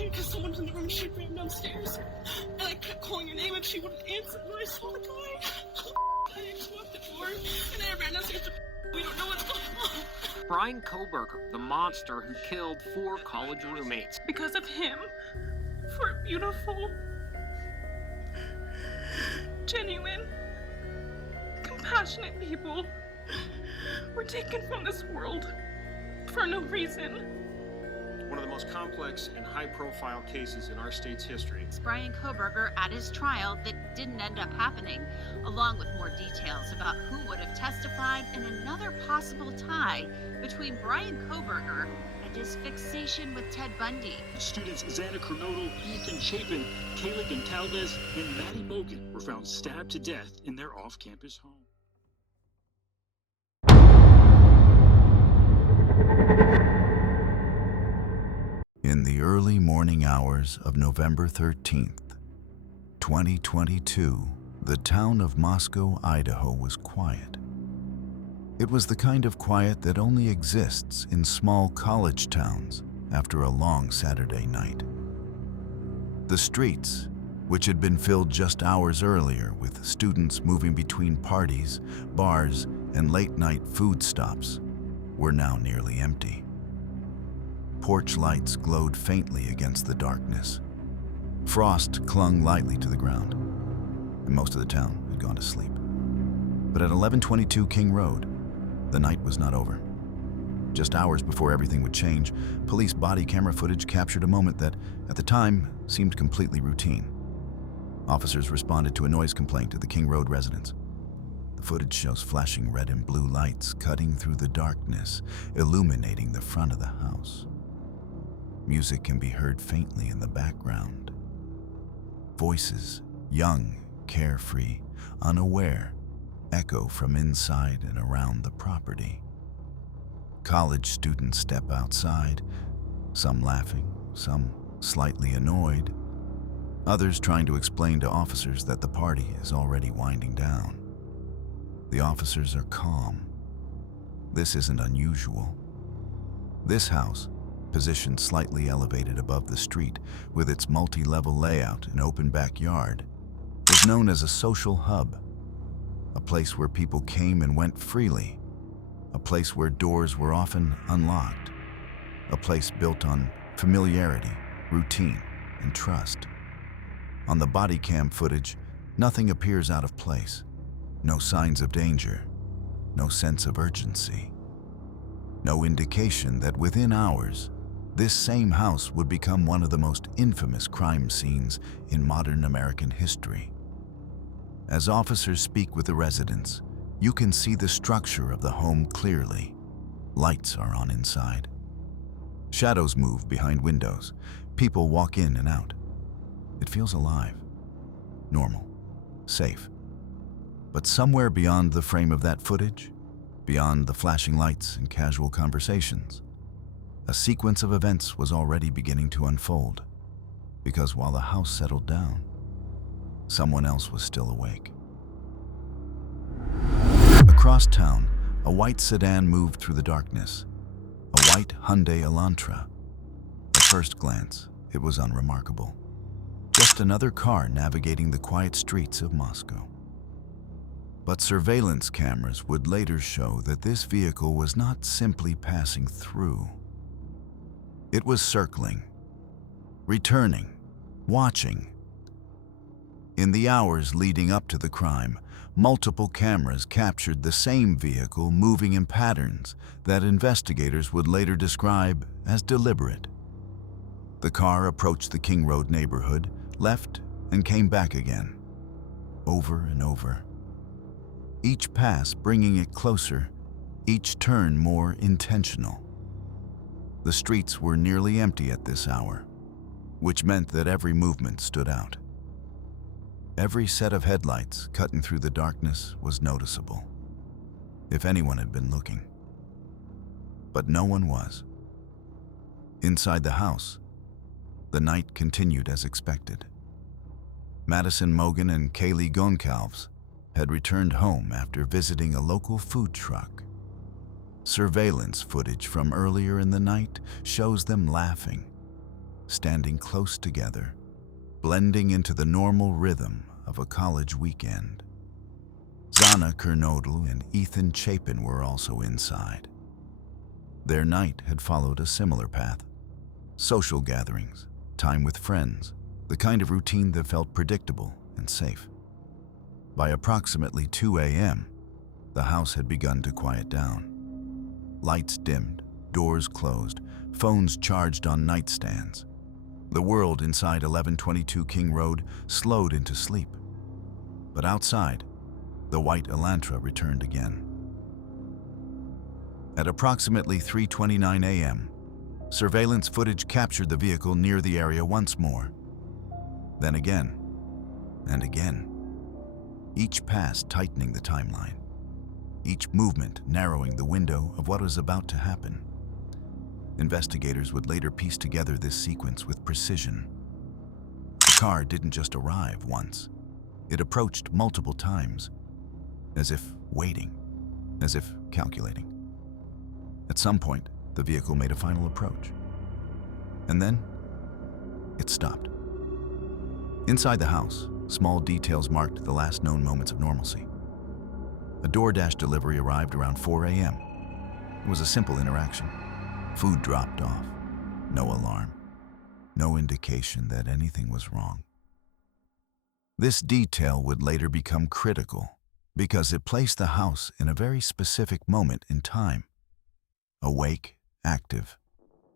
crying because someone was in the room and she ran downstairs. And I kept calling her name and she wouldn't answer. And I saw the guy. I just walked the door and I ran downstairs to we don't know what's going on. Bryan Kohberger, the monster who killed 4 college roommates. Because of him, 4 beautiful, genuine, compassionate people were taken from this world for no reason. One of the most complex and high-profile cases in our state's history. Bryan Kohberger at his trial that didn't end up happening, along with more details about who would have testified and another possible tie between Bryan Kohberger and his fixation with Ted Bundy. Students Xana Kernodle, Ethan Chapin, Kayla Gontalves, and Maddie Mogan were found stabbed to death in their off-campus home. In the early morning hours of November 13th, 2022, the town of Moscow, Idaho was quiet. It was the kind of quiet that only exists in small college towns after a long Saturday night. The streets, which had been filled just hours earlier with students moving between parties, bars, and late-night food stops, were now nearly empty. Porch lights glowed faintly against the darkness. Frost clung lightly to the ground, and most of the town had gone to sleep. But at 1122 King Road, the night was not over. Just hours before everything would change, police body camera footage captured a moment that, at the time, seemed completely routine. Officers responded to a noise complaint at the King Road residence. The footage shows flashing red and blue lights cutting through the darkness, illuminating the front of the house. Music can be heard faintly in the background. Voices, young, carefree, unaware, echo from inside and around the property. College students step outside, some laughing, some slightly annoyed, others trying to explain to officers that the party is already winding down. The officers are calm. This isn't unusual. This house, positioned slightly elevated above the street with its multi-level layout and open backyard, is known as a social hub, a place where people came and went freely, a place where doors were often unlocked, a place built on familiarity, routine, and trust. On the body cam footage, nothing appears out of place. No signs of danger, no sense of urgency, no indication that within hours, this same house would become one of the most infamous crime scenes in modern American history. As officers speak with the residents, you can see the structure of the home clearly. Lights are on inside. Shadows move behind windows. People walk in and out. It feels alive, normal, safe. But somewhere beyond the frame of that footage, beyond the flashing lights and casual conversations, a sequence of events was already beginning to unfold, because while the house settled down, someone else was still awake. Across town, a white sedan moved through the darkness, a white Hyundai Elantra. At first glance, it was unremarkable. Just another car navigating the quiet streets of Moscow. But surveillance cameras would later show that this vehicle was not simply passing through. It was circling, returning, watching. In the hours leading up to the crime, multiple cameras captured the same vehicle moving in patterns that investigators would later describe as deliberate. The car approached the King Road neighborhood, left, and came back again, over and over. Each pass bringing it closer, each turn more intentional. The streets were nearly empty at this hour, which meant that every movement stood out. Every set of headlights cutting through the darkness was noticeable, if anyone had been looking. But no one was. Inside the house, the night continued as expected. Madison Mogan and Kaylee Gontalves had returned home after visiting a local food truck. Surveillance footage from earlier in the night shows them laughing, standing close together, blending into the normal rhythm of a college weekend. Xana Kernodle and Ethan Chapin were also inside. Their night had followed a similar path. Social gatherings, time with friends, the kind of routine that felt predictable and safe. By approximately 2 a.m., the house had begun to quiet down. Lights dimmed, doors closed, phones charged on nightstands. The world inside 1122 King Road slowed into sleep. But outside, the white Elantra returned again. At approximately 3:29 a.m., surveillance footage captured the vehicle near the area once more. Then again, and again. Each pass tightening the timeline. Each movement narrowing the window of what was about to happen. Investigators would later piece together this sequence with precision. The car didn't just arrive once. It approached multiple times, as if waiting, as if calculating. At some point, the vehicle made a final approach. And then, it stopped. Inside the house, small details marked the last known moments of normalcy. A DoorDash delivery arrived around 4 a.m. It was a simple interaction. Food dropped off. No alarm. No indication that anything was wrong. This detail would later become critical because it placed the house in a very specific moment in time. Awake, active,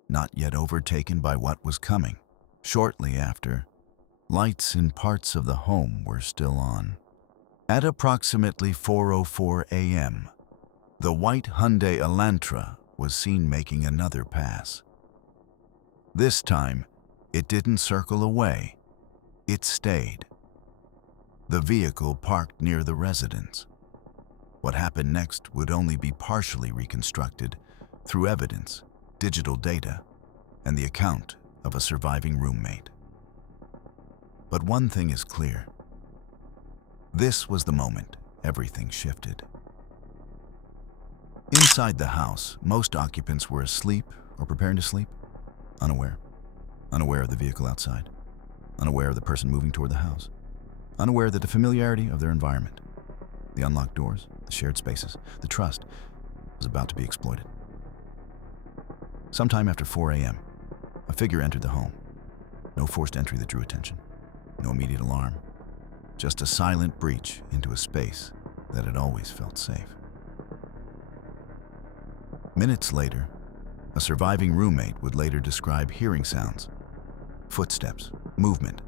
not yet overtaken by what was coming. Shortly after, lights in parts of the home were still on. At approximately 4:04 a.m., the white Hyundai Elantra was seen making another pass. This time, it didn't circle away. It stayed. The vehicle parked near the residence. What happened next would only be partially reconstructed through evidence, digital data, and the account of a surviving roommate. But one thing is clear. This was the moment everything shifted. Inside the house, most occupants were asleep or preparing to sleep, unaware. Unaware of the vehicle outside, unaware of the person moving toward the house, unaware that the familiarity of their environment, the unlocked doors, the shared spaces, the trust was about to be exploited. Sometime after 4 a.m., a figure entered the home. No forced entry that drew attention, no immediate alarm, just a silent breach into a space that had always felt safe. Minutes later, a surviving roommate would later describe hearing sounds, footsteps, movement.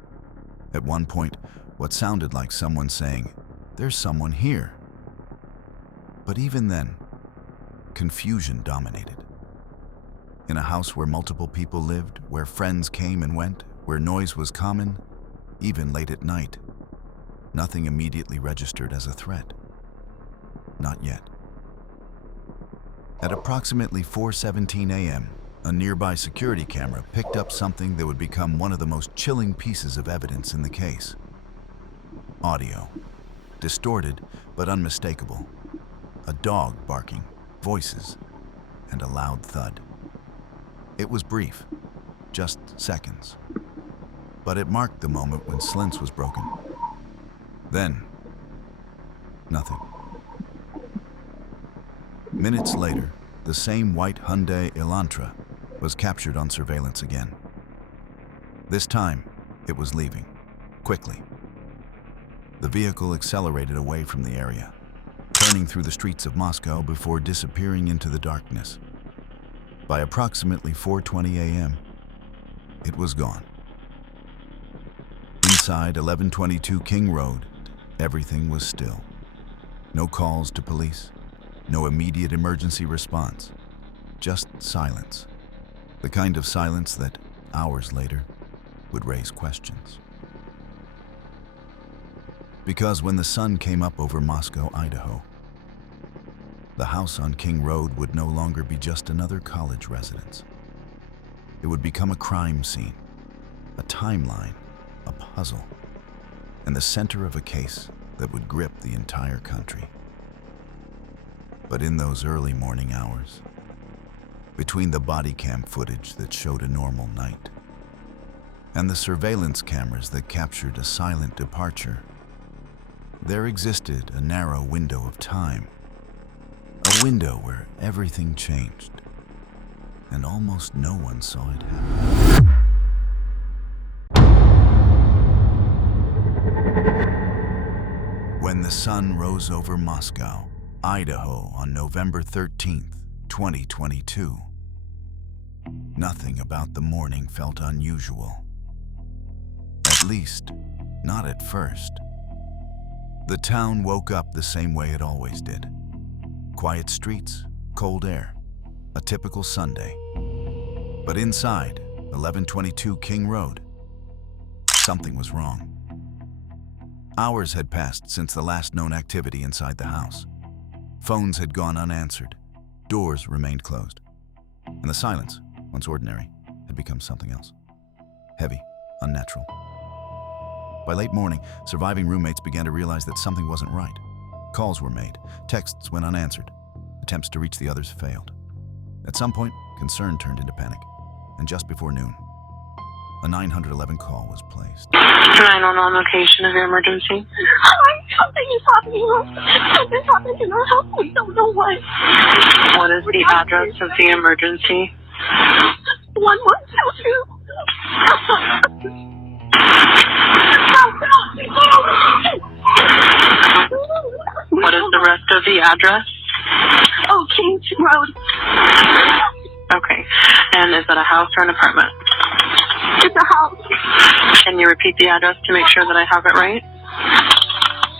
At one point, what sounded like someone saying, "There's someone here." But even then, confusion dominated. In a house where multiple people lived, where friends came and went, where noise was common, even late at night, nothing immediately registered as a threat. Not yet. At approximately 4:17 a.m., a nearby security camera picked up something that would become one of the most chilling pieces of evidence in the case. Audio. Distorted, but unmistakable. A dog barking, voices, and a loud thud. It was brief, just seconds. But it marked the moment when Slint's was broken. Then, nothing. Minutes later, the same white Hyundai Elantra was captured on surveillance again. This time, it was leaving, quickly. The vehicle accelerated away from the area, turning through the streets of Moscow before disappearing into the darkness. By approximately 4:20 a.m., it was gone. Inside 1122 King Road, everything was still. No calls to police, no immediate emergency response, just silence. The kind of silence that, hours later, would raise questions. Because when the sun came up over Moscow, Idaho, the house on King Road would no longer be just another college residence. It would become a crime scene, a timeline, a puzzle, and the center of a case that would grip the entire country. But in those early morning hours, between the body cam footage that showed a normal night and the surveillance cameras that captured a silent departure, there existed a narrow window of time, a window where everything changed, and almost no one saw it happen. When the sun rose over Moscow, Idaho on November 13th, 2022, nothing about the morning felt unusual. At least, not at first. The town woke up the same way it always did. Quiet streets, cold air, a typical Sunday. But inside 1122 King Road, something was wrong. Hours had passed since the last known activity inside the house. Phones had gone unanswered, doors remained closed, and the silence, once ordinary, had become something else. Heavy, unnatural. By late morning, surviving roommates began to realize that something wasn't right. Calls were made, texts went unanswered, attempts to reach the others failed. At some point, concern turned into panic, and just before noon, a 911 call was placed. 911 location of your emergency. Something is happening. Something happened in our house. We don't know what. What is the address of the emergency? 1122. What is the rest of the address? Oh, Kings Road. Okay. And is that a house or an apartment? It's a house. Can you repeat the address to make sure that I have it right?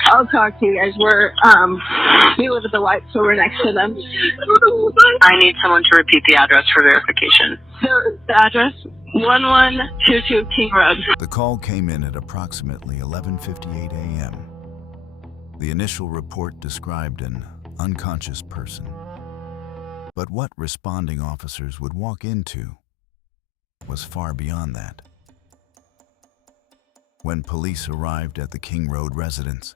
I'll talk to you guys. We live at the light, so we're next to them. I need someone to repeat the address for verification. The address, 1122 King Road. The call came in at approximately 11:58 a.m. The initial report described an unconscious person. But what responding officers would walk into was far beyond that. When police arrived at the King Road residence,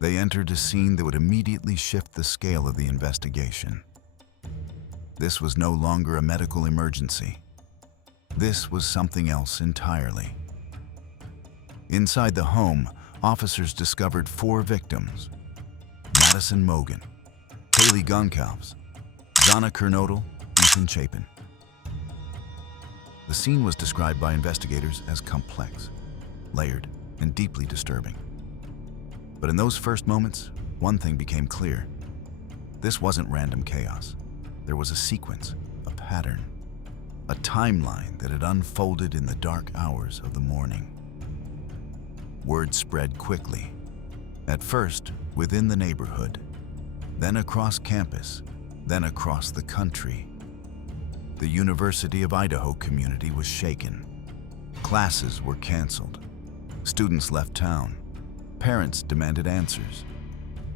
they entered a scene that would immediately shift the scale of the investigation. This was no longer a medical emergency. This was something else entirely. Inside the home, officers discovered 4 victims: Madison Mogen, Kaylee Goncalves, Donna Kernodle, Ethan Chapin. The scene was described by investigators as complex, layered, and deeply disturbing. But in those first moments, one thing became clear. This wasn't random chaos. There was a sequence, a pattern, a timeline that had unfolded in the dark hours of the morning. Word spread quickly. At first, within the neighborhood, then across campus, then across the country. The University of Idaho community was shaken. Classes were canceled. Students left town. Parents demanded answers.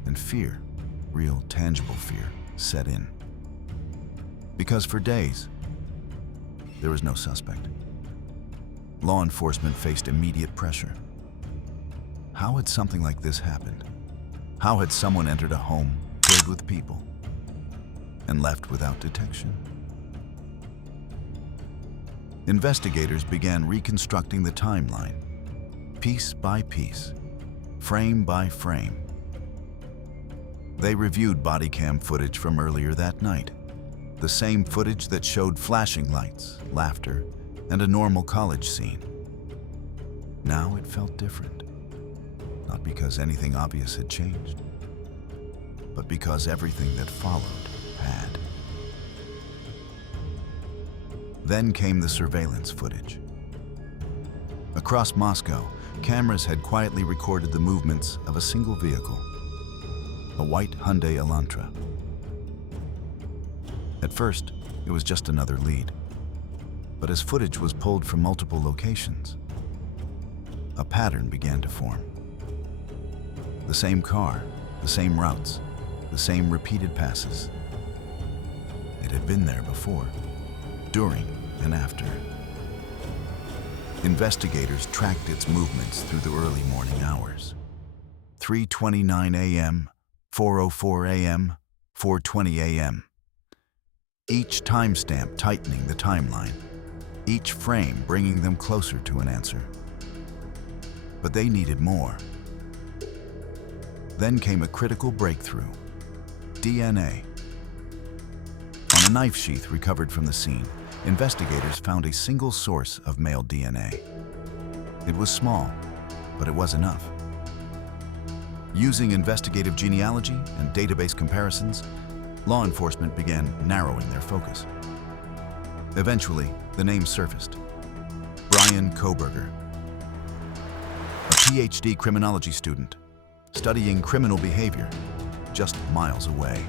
And fear, real tangible fear, set in. Because for days, there was no suspect. Law enforcement faced immediate pressure. How had something like this happened? How had someone entered a home filled with people and left without detection? Investigators began reconstructing the timeline, piece by piece, frame by frame. They reviewed body cam footage from earlier that night, the same footage that showed flashing lights, laughter, and a normal college scene. Now it felt different, not because anything obvious had changed, but because everything that followed had. Then came the surveillance footage. Across Moscow, cameras had quietly recorded the movements of a single vehicle, a white Hyundai Elantra. At first, it was just another lead. But as footage was pulled from multiple locations, a pattern began to form. The same car, the same routes, the same repeated passes. It had been there before, during and after. Investigators tracked its movements through the early morning hours. 3:29 a.m., 4:04 a.m., 4:20 a.m. Each timestamp tightening the timeline, each frame bringing them closer to an answer. But they needed more. Then came a critical breakthrough: DNA. On a knife sheath recovered from the scene, investigators found a single source of male DNA. It was small, but it was enough. Using investigative genealogy and database comparisons, law enforcement began narrowing their focus. Eventually, the name surfaced: Bryan Kohberger, a PhD criminology student studying criminal behavior just miles away.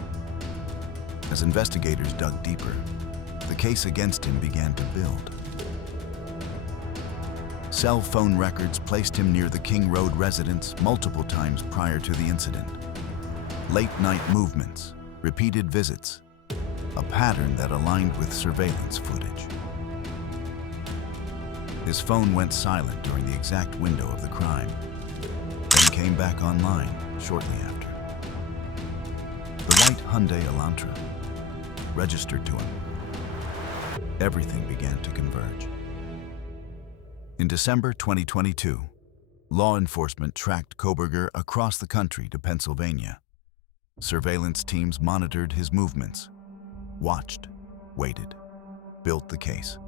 As investigators dug deeper, the case against him began to build. Cell phone records placed him near the King Road residence multiple times prior to the incident. Late-night movements, repeated visits, a pattern that aligned with surveillance footage. His phone went silent during the exact window of the crime, then came back online shortly after. The white Hyundai Elantra registered to him. Everything began to converge. In December 2022, law enforcement tracked Kohberger across the country to Pennsylvania. Surveillance teams monitored his movements, watched, waited, built the case.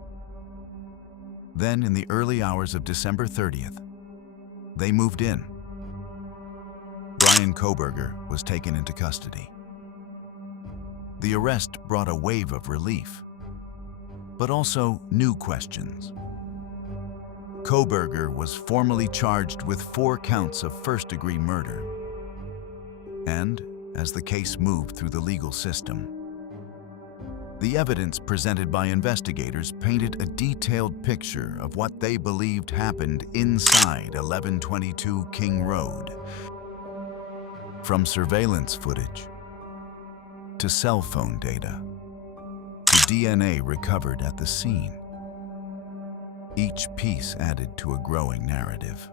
Then, in the early hours of December 30th, they moved in. Bryan Kohberger was taken into custody. The arrest brought a wave of relief, but also new questions. Kohberger was formally charged with 4 counts of first-degree murder. And, as the case moved through the legal system, the evidence presented by investigators painted a detailed picture of what they believed happened inside 1122 King Road. From surveillance footage, to cell phone data, to DNA recovered at the scene, each piece added to a growing narrative.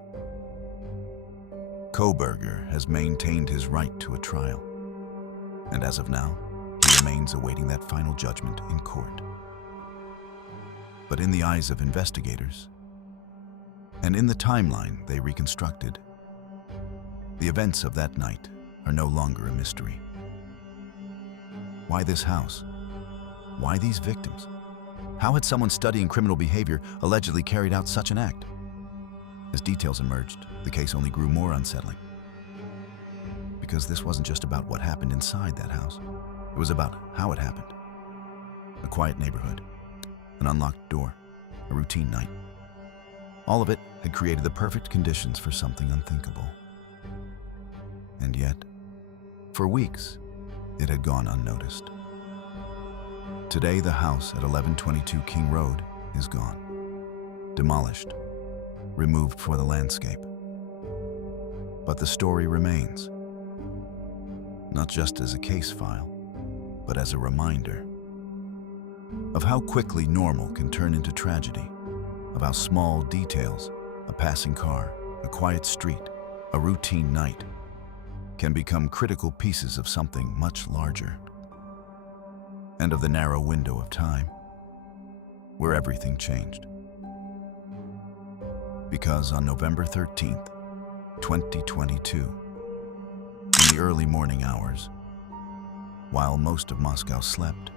Kohberger has maintained his right to a trial, and as of now, he remains awaiting that final judgment in court. But in the eyes of investigators, and in the timeline they reconstructed, the events of that night are no longer a mystery. Why this house? Why these victims? How had someone studying criminal behavior allegedly carried out such an act? As details emerged, the case only grew more unsettling. Because this wasn't just about what happened inside that house. It was about how it happened. A quiet neighborhood, an unlocked door, a routine night. All of it had created the perfect conditions for something unthinkable. And yet, for weeks, it had gone unnoticed. Today, the house at 1122 King Road is gone, demolished, removed for the landscape. But the story remains, not just as a case file, but as a reminder of how quickly normal can turn into tragedy, of how small details, a passing car, a quiet street, a routine night, can become critical pieces of something much larger, and of the narrow window of time where everything changed. Because on November 13th, 2022, in the early morning hours, while most of Moscow slept,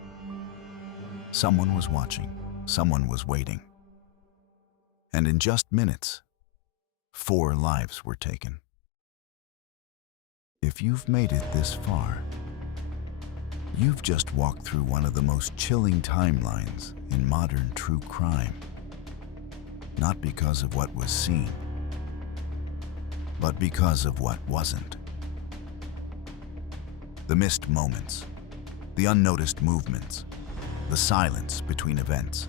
someone was watching, someone was waiting. And in just minutes, 4 lives were taken. If you've made it this far, you've just walked through one of the most chilling timelines in modern true crime. Not because of what was seen, but because of what wasn't. The missed moments, the unnoticed movements, the silence between events.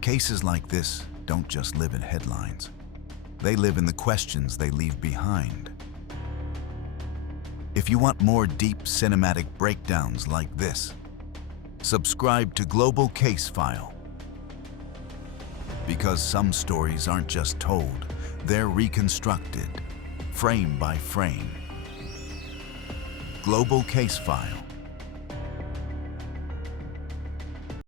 Cases like this don't just live in headlines. They live in the questions they leave behind. If you want more deep cinematic breakdowns like this, subscribe to Global Case File. Because some stories aren't just told, they're reconstructed, frame by frame. Global Case File.